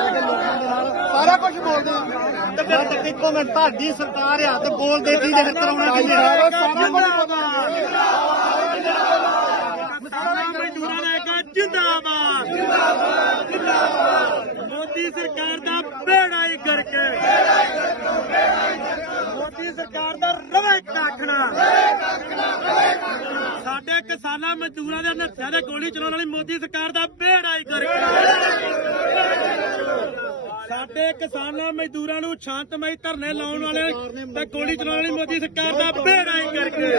ਸਾਰਾ ਕੁਝ ਬੋਲਦੇ ਆ ਤੇ ਫਿਰ ਤੇ ਇੱਕੋ ਮਿੰਟ ਤੁਹਾਡੀ ਸਰਕਾਰ ਆ ਤੇ ਬੋਲਦੇ ਕੀ ਜੇ ਕਰਾਉਣਾ ਕੀ ਸਾਰਾ ਸਾਰਾ ਕੁਝ ਪਤਾ ਕਿਸਾਨਾਂ ਮਜ਼ਦੂਰਾਂ ਦਾ ਇੱਕ ਜਿੰਦਾਬਾਦ। ਜਿੰਦਾਬਾਦ ਜਿੰਦਾਬਾਦ ਮੋਦੀ ਸਰਕਾਰ ਦਾ ਬੇੜਾ ਹੀ ਕਰਕੇ ਮੋਦੀ ਸਰਕਾਰ ਦਾ ਰਵੇ ਕਾਖਣਾ। ਸਾਡੇ ਕਿਸਾਨਾਂ ਮਜ਼ਦੂਰਾਂ ਦੇ ਨੱਥਿਆਂ ਦੇ ਗੋਲੀ ਚਲਾਉਣ ਵਾਲੀ ਮੋਦੀ ਸਰਕਾਰ ਦਾ ਬੇੜਾ ਹੀ ਕਰਕੇ ਸਾਡੇ ਕਿਸਾਨਾਂ ਮਜ਼ਦੂਰਾਂ ਨੂੰ ਸ਼ਾਂਤਮਈ ਧਰਨੇ ਲਾਉਣ ਵਾਲੇ ਤੇ ਗੋਲੀ ਚਲਾਉਣ ਵਾਲੀ ਮੋਦੀ ਸਰਕਾਰ ਦਾ ਬੇੜਾ ਹੀ ਕਰਕੇ।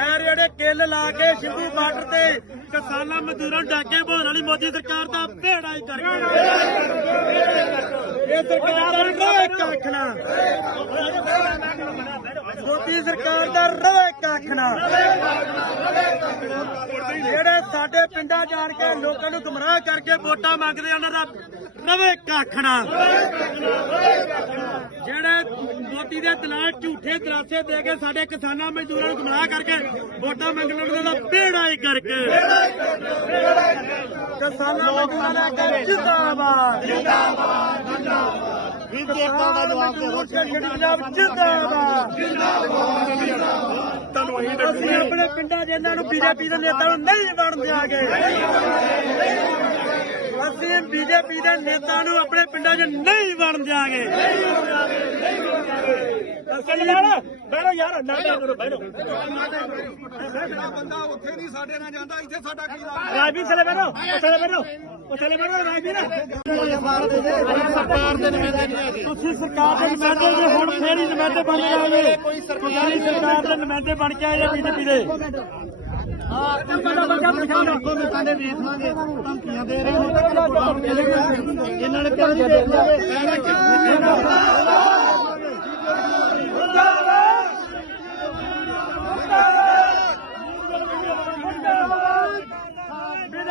ਐ ਜਿਹੜੇ ਕਿੱਲ ਲਾ ਕੇ ਸ਼ਿੰਭੂ ਬਾਰਡਰ ਤੇ ਕਿਸਾਨਾਂ ਮਜ਼ਦੂਰਾਂ ਨੂੰ ਡਾਕੇ ਭੋਣ ਵਾਲੀ ਮੋਦੀ ਸਰਕਾਰ ਦਾ ਭੇੜਾ ਹੀ ਕਰਕੇ। ਇਹ ਸਰਕਾਰ ਦਾ ਰੋਏ ਕੱਖਣਾ ਮੋਦੀ ਸਰਕਾਰ ਦਾ ਰੋਏ ਕੱਖਣਾ। ਜਿਹੜੇ ਸਾਡੇ ਪਿੰਡਾਂ ਜਾਣ ਕੇ ਲੋਕਾਂ ਨੂੰ ਗੁੰਮਰਾਹ ਕਰਕੇ ਵੋਟਾਂ ਮੰਗਦੇ ਆ, ਉਹਨਾਂ ਦਾ ਰਵੇ ਕੱਖਣਾ। ਜਿਹੜੇ ਮੋਦੀ ਦੇ ਦਲਾਲ ਝੂਠੇ ਦਰਾਸੇ ਦੇ ਕੇ ਸਾਡੇ ਕਿਸਾਨਾਂ ਮਜ਼ਦੂਰਾਂ ਨੂੰ ਗੁੰਮਰਾਹ ਕਰਕੇ ਵੋਟਾਂ ਮੰਗਣ ਉਹਨਾਂ ਦਾ ਬੇੜਾ ਹੀ ਕਰਕੇ। ਕਿਸਾਨਾਂ ਮਜ਼ਦੂਰਾਂ ਦਾ ਇੱਕ ਜਿੰਦਾਬਾਦ। ਵੀ ਦੇਖਾਂ ਦਾ ਜਵਾਬ ਦੇ ਦਿਓ ਜਿਹੜੀ ਪੰਜਾਬ ਜਿੰਦਾਬਾਦ ਤੁਹਾਨੂੰ ਅਸੀਂ ਅਸੀਂ ਆਪਣੇ ਪਿੰਡਾਂ 'ਚ ਇਹਨਾਂ ਨੂੰ ਬੀਜੇਪੀ ਦੇ ਨੇਤਾ ਨੂੰ ਨਹੀਂ ਵੜਨ ਦਿਆਂਗੇ। ਅਸੀਂ ਬੀਜੇਪੀ ਦੇ ਨੇਤਾ ਨੂੰ ਆਪਣੇ ਪਿੰਡਾਂ 'ਚ ਨਹੀਂ ਵੜਨ ਦਿਆਂਗੇ। ਅਸੀਂ ਬੈਠੋ ਯਾਰ ਨਾ ਕਰੋ ਬੈਠੋ ਬੰਦਾ ਉੱਥੇ ਨਹੀਂ ਸਾਡੇ ਨਾਲ ਜਾਂਦਾ ਇੱਥੇ ਸਾਡਾ ਕੀ ਰਾਜਵੀਰ ਥੱਲੇ ਬੈਠੋ ਉਹ ਥੱਲੇ ਬੈਠੋ ਉਹ ਥੱਲੇ ਬੈਠੋ ਰਾਜਵੀਰ। ਸਰਕਾਰ ਦੇ ਨੁਮਾਇੰਦੇ ਨਹੀਂ ਹੈਗੇ। ਤੁਸੀਂ ਸਰਕਾਰ ਦੇ ਨੁਮਾਇੰਦੇ ਜੇ ਹੁਣ ਫੇਰ ਹੀ ਨੁਮਾਇੰਦੇ ਬਣ ਜਾਓਗੇ ਕੋਈ ਸਰਕਾਰ ਦੇ ਨੁਮਾਇੰਦੇ ਬਣ ਕੇ ਆਏ ਆ ਬੀਜੇਪੀ ਦੇ। ਰਹੇ ਨੇ ਤੇ ਵੋਟਾਂ ਮਿਲਣਗੀਆਂ।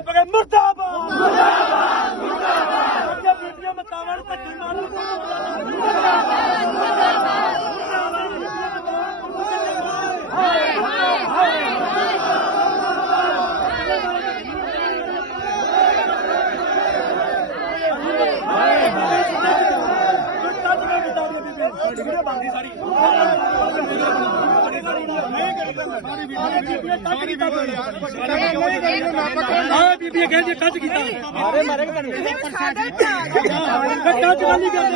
ਲੋਕਾਂ ਕਹੇ ਮੁਰਦਾਬਾਦ। ਮੁਰਦਾਬਾਦ। ਮੁਰਦਾਬਾਦ। ਬੀਬੀਆਂ ਮਤਾਵਾਂ ਨੂੰ ਧੱਕੇ ਮਾਰੂ ਆ ਬੀਬੀ ਕਹਿੰਦੀ ਕੱਚ ਕੀਤਾ ਮਾਰੇ ਮਾਰੇ ਕਿ ਤੁਹਾਨੂੰ ਕੱਚ ਵਾਲੀ ਗੱਲ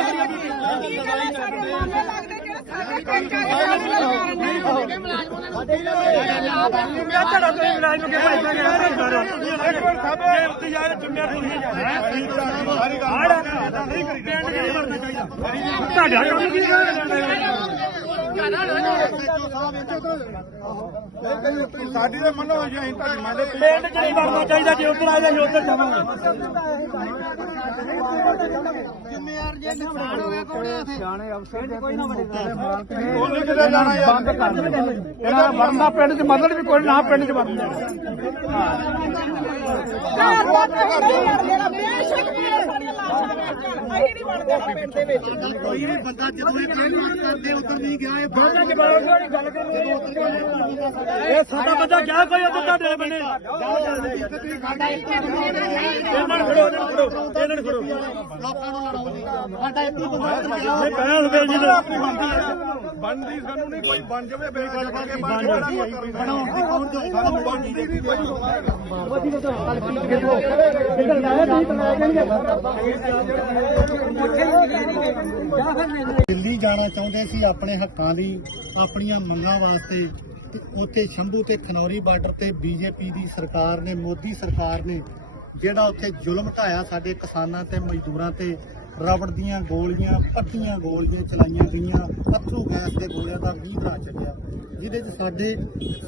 ਚੜਾ ਤੇ ਇਲਾਜ ਨੂੰ ਕਿ ਭਾਈ ਮੈਂ ਇੱਕ ਵਾਰ ਸਾਬੇ ਉੱਤੇ ਜਾ ਤੁਸੀਂ ਸਾਰੀ ਨਹੀਂ ਕਰੀ ਪਿੰਡ ਨਹੀਂ ਮਰਨਾ ਚਾਹੀਦਾ ਤੁਹਾਡਾ ਕੰਮ ਕੀ ਸਾਡੀ ਦੇ ਮੰਨੋ ਜੀ ਅਸੀਂ ਤੁਹਾਡੀ ਮੰਨਦੇ ਪਿੰਡ ਚ ਨਹੀਂ ਵੜਨਾ ਚਾਹੀਦਾ ਜੇ ਉੱਧਰ ਆ ਜਾਈਏ ਉੱਧਰ ਜਾਵਾਂਗੇ ਉਹਨੇ ਕਿਤੇ ਜਾਣਾ ਯਾਰ ਬੰਦ ਕਰ ਦੇ ਇਹਨਾਂ ਵਰਨਾ ਪਿੰਡ ਚ ਮਦਦ ਵੀ ਕੋਈ ਨਾ ਪਿੰਡ ਚ ਵਰਨਾ ਕੋਈ ਵੀ ਬੰਦਾ ਜਦੋਂ ਇਹ ਕੰਮ ਕਰਦੇ ਉਧਰ ਨਹੀਂ ਗਿਆ ਇਹ ਬਾਹਰ ਇਹ ਸਾਡਾ ਬੰਦਾ ਗਿਆ ਕੋਈ ਉੱਧਰ ਤੁਹਾਡੇ ਬੰਨੇ ਇਹਨਾਂ ਨੂੰ ਫੜੋ ਇਹਨਾਂ ਨੂੰ ਫੜੋ ਇਹਨਾਂ ਨੂੰ ਫੜੋ ਲੋਕਾਂ ਨੂੰ ਲੜਾਉਂਦੀ ਸਾਡਾ ਇੱਕ ਬੰਦਾ ਉੱਧਰ ਗਿਆ ਜੀ ਬਣਦੀ ਸਾਨੂੰ ਨਹੀਂ ਕੋਈ ਬਣ ਜਾਵੇ ਬੇਕਾਰ ਕੇ ਬਣ ਜਾਵੇ। ਬਣਾਉਣ ਦਿੱਲੀ ਜਾਣਾ ਚਾਹੁੰਦੇ ਸੀ ਆਪਣੇ ਹੱਕਾਂ ਲਈ, ਆਪਣੀਆਂ ਮੰਗਾਂ ਵਾਸਤੇ ਉੱਥੇ ਸ਼ੰਭੂ ਤੇ ਖਨੌਰੀ ਬਾਰਡਰ ਤੇ ਬੀਜੇਪੀ ਦੀ ਸਰਕਾਰ ਨੇ, ਮੋਦੀ ਸਰਕਾਰ ਨੇ, ਜਿਹੜਾ ਉੱਥੇ ਜ਼ੁਲਮ ਢਾਇਆ ਸਾਡੇ ਕਿਸਾਨਾਂ ਤੇ ਮਜ਼ਦੂਰਾਂ ਤੇ ਰਬੜ ਦੀਆਂ ਗੋਲੀਆਂ, ਪੱਟੀਆਂ ਗੋਲੀਆਂ ਚਲਾਈਆਂ ਗਈਆਂ ਅਥਰੂ ਗੈਸ ਦੇ ਗੋਲਿਆਂ ਦਾ ਵੀ ਬਣਾ ਚੱਲਿਆ ਜਿਹਦੇ 'ਚ ਸਾਡੇ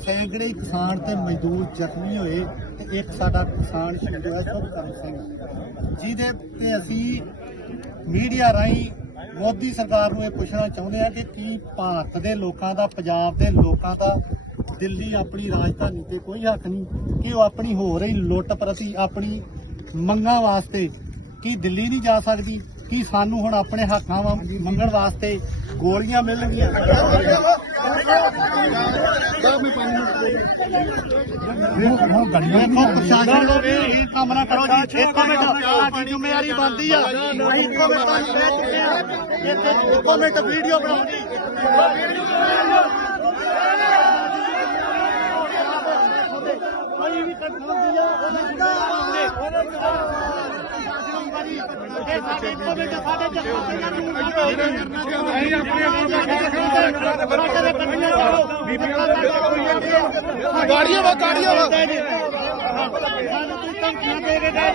ਸੈਂਕੜੇ ਕਿਸਾਨ ਤੇ ਮਜ਼ਦੂਰ ਜ਼ਖਮੀ ਹੋਏ ਤੇ ਇੱਕ ਸਾਡਾ ਕਿਸਾਨ ਸ਼ਹੀਦ ਹੋਇਆ ਸ਼ੁਭਕਰਨ ਸਿੰਘ। ਜਿਹਦੇ ਤੇ ਅਸੀਂ ਮੀਡੀਆ ਰਾਹੀਂ ਮੋਦੀ ਸਰਕਾਰ ਨੂੰ ਇਹ ਪੁੱਛਣਾ ਚਾਹੁੰਦੇ ਆ ਕਿ ਕੀ ਭਾਰਤ ਦੇ ਲੋਕਾਂ ਦਾ, ਪੰਜਾਬ ਦੇ ਲੋਕਾਂ ਦਾ, ਦਿੱਲੀ ਆਪਣੀ ਰਾਜਧਾਨੀ ਤੇ ਕੋਈ ਹੱਕ ਨਹੀਂ, ਕਿ ਉਹ ਆਪਣੀ ਹੋ ਰਹੀ ਲੁੱਟ ਪ੍ਰਤੀ ਆਪਣੀ ਮੰਗਾਂ ਵਾਸਤੇ ਕੀ ਦਿੱਲੀ ਨਹੀਂ ਜਾ ਸਕਦੀ? ਕੀ ਸਾਨੂੰ ਹੁਣ ਆਪਣੇ ਹੱਕਾਂ ਵਾ- ਮੰਗਣ ਵਾਸਤੇ ਗੋਲੀਆਂ ਮਿਲਣਗੀਆਂ ਦੇਖੋ ਪ੍ਰਸ਼ਾਸਨ ਨੂੰ ਵੀ ਇਹ ਕੰਮ ਨਾ ਕਰੋ ਜੀ ਇੱਕ ਮਿੰਟ ਸਾਡੀ ਜ਼ਿੰਮੇਵਾਰੀ ਬਣਦੀ ਆ ਅਸੀਂ ਇੱਕੋ ਮਿੰਟ ਤੁਹਾਨੂੰ ਕਹਿ ਚੁੱਕੇ ਆ ਇੱਥੇ ਇੱਕੋ ਮਿੰਟ ਵੀਡੀਓ ਬਣਾਓ ਜੀ ਕੋਈ ਵੀ ਕੰਟਰੋਲ ਦੀ ਆ ਉਹਦੇ ਇਹ ਸਾਡੇ ਇੱਕੋ ਮਿੰਟ ਸਾਡੇ ਜੱਫਾ ਨੂੰ ਅਸੀਂ ਆਪਣੇ ਗਾੜੀਆਂ ਵਾ ਗਾੜੀਆਂ ਵਾ। ਸਾਨੂੰ ਤੂੰ ਧਮਕੀਆਂ ਦੇ ਕੇ ਗਏ।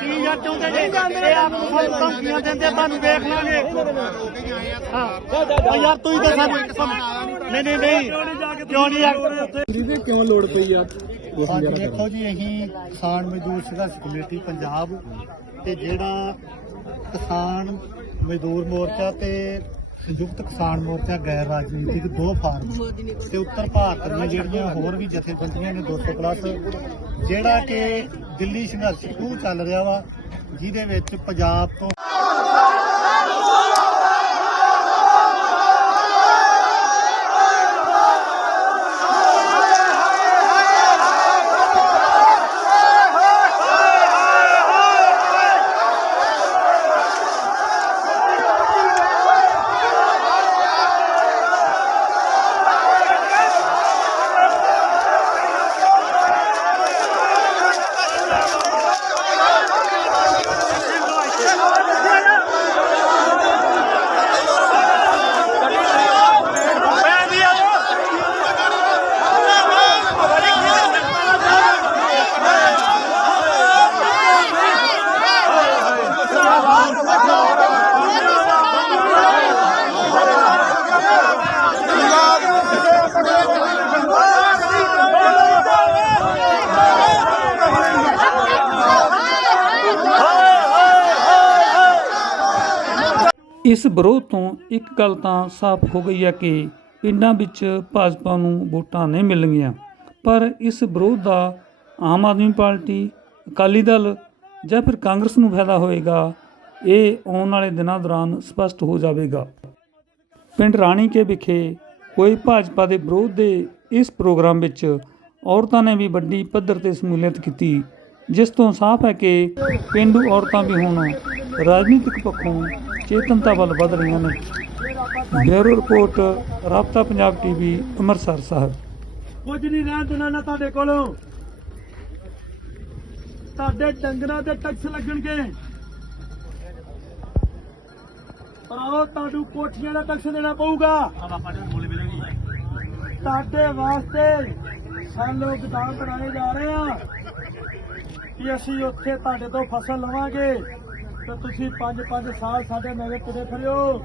ਕੀ ਯਾਰ ਚਾਹੁੰਦੇ ਜੇ ਇਹ ਆਪ ਧਮਕੀਆਂ ਦਿੰਦੇ ਤੁਹਾਨੂੰ ਦੇਖ ਲਾਂਗੇ ਹਾਂ ਯਾਰ ਤੂੰ ਹੀ ਦੱਸ ਨਹੀਂ ਨਹੀਂ ਨਹੀਂ ਕਿਉਂ ਨਹੀਂ ਯਾਰ ਜਿਹਦੇ ਕਿਉਂ ਲੋੜ ਪਈ ਆ? ਅੱਜ ਦੇਖੋ ਜੀ, ਅਸੀਂ ਕਿਸਾਨ ਮਜ਼ਦੂਰ ਸੰਘਰਸ਼ ਕਮੇਟੀ ਪੰਜਾਬ ਤੇ ਜਿਹੜਾ ਕਿਸਾਨ ਮਜ਼ਦੂਰ ਮੋਰਚਾ ਤੇ ਸੰਯੁਕਤ ਕਿਸਾਨ ਮੋਰਚਾ ਗੈਰ ਰਾਜਨੀਤਿਕ ਦੋ ਫਾਰਮ ਤੇ ਉੱਤਰ ਭਾਰਤ ਦੀਆਂ ਜਿਹੜੀਆਂ ਹੋਰ ਵੀ ਜਥੇਬੰਦੀਆਂ ਨੇ 200 ਪਲੱਸ ਜਿਹੜਾ ਕਿ ਦਿੱਲੀ ਸੰਘਰਸ਼ ਟੂ ਚੱਲ ਰਿਹਾ ਵਾ ਜਿਹਦੇ ਵਿੱਚ ਪੰਜਾਬ ਤੋਂ ਵਿਰੋਧ ਤੋਂ ਇੱਕ ਗੱਲ ਤਾਂ ਸਾਫ਼ ਹੋ ਗਈ ਹੈ ਕਿ ਪਿੰਡਾਂ ਵਿੱਚ ਭਾਜਪਾ ਨੂੰ ਵੋਟਾਂ ਨਹੀਂ ਮਿਲਣਗੀਆਂ। ਪਰ ਇਸ ਵਿਰੋਧ ਦਾ ਆਮ ਆਦਮੀ ਪਾਰਟੀ, ਅਕਾਲੀ ਦਲ ਜਾਂ ਫਿਰ ਕਾਂਗਰਸ ਨੂੰ ਫਾਇਦਾ ਹੋਏਗਾ, ਇਹ ਆਉਣ ਵਾਲੇ ਦਿਨਾਂ ਦੌਰਾਨ ਸਪਸ਼ਟ ਹੋ ਜਾਵੇਗਾ। ਪਿੰਡ ਰਾਣੀ ਕੇ ਵਿਖੇ ਹੋਏ ਭਾਜਪਾ ਦੇ ਵਿਰੋਧ ਦੇ ਇਸ ਪ੍ਰੋਗਰਾਮ ਵਿੱਚ ਔਰਤਾਂ ਨੇ ਵੀ ਵੱਡੀ ਪੱਧਰ ਤੇ ਸਮੂਲੀਅਤ ਕੀਤੀ, ਜਿਸ ਤੋਂ ਸਾਫ਼ ਹੈ ਕਿ ਪਿੰਡੂ ਔਰਤਾਂ ਵੀ ਹੁਣ ਰਾਜਨੀਤਿਕ ਪੱਖੋਂ ਚੇਤਨਤਾ ਵੱਲ ਵਧ ਰਹੀਆਂ ਨੇ। ਬਿਊਰੋ ਰਿਪੋਰਟ, ਰਾਬਤਾ ਪੰਜਾਬ ਟੀਵੀ, ਅੰਮ੍ਰਿਤਸਰ ਸਾਹਿਬ। ਕੁਝ ਨਹੀਂ ਰਹਿਣ ਦੇਣਾ ਨਾ ਤੁਹਾਡੇ ਕੋਲੋਂ। ਤੁਹਾਡੇ ਡੰਗਰਾਂ ਤੇ ਟੈਕਸ ਲੱਗਣਗੇ। ਪਰ ਤੁਹਾਨੂੰ ਕੋਠੀਆਂ ਦਾ ਟੈਕਸ ਦੇਣਾ ਪਊਗਾ। ਤੁਹਾਡੇ ਵਾਸਤੇ ਸਾਨੂੰ ਗਦਾਮ ਬਣਾਏ ਜਾ ਰਹੇ ਆ ਕਿ ਅਸੀਂ ਉੱਥੇ ਤੁਹਾਡੇ ਤੋਂ ਫਸਲ ਲਵਾਂਗੇ। ਤੇ ਤੁਸੀਂ 5-5 ਸਾਲ ਸਾਡੇ ਨਵੇਂ ਤੁਰੇ ਫਿਰਿਓ।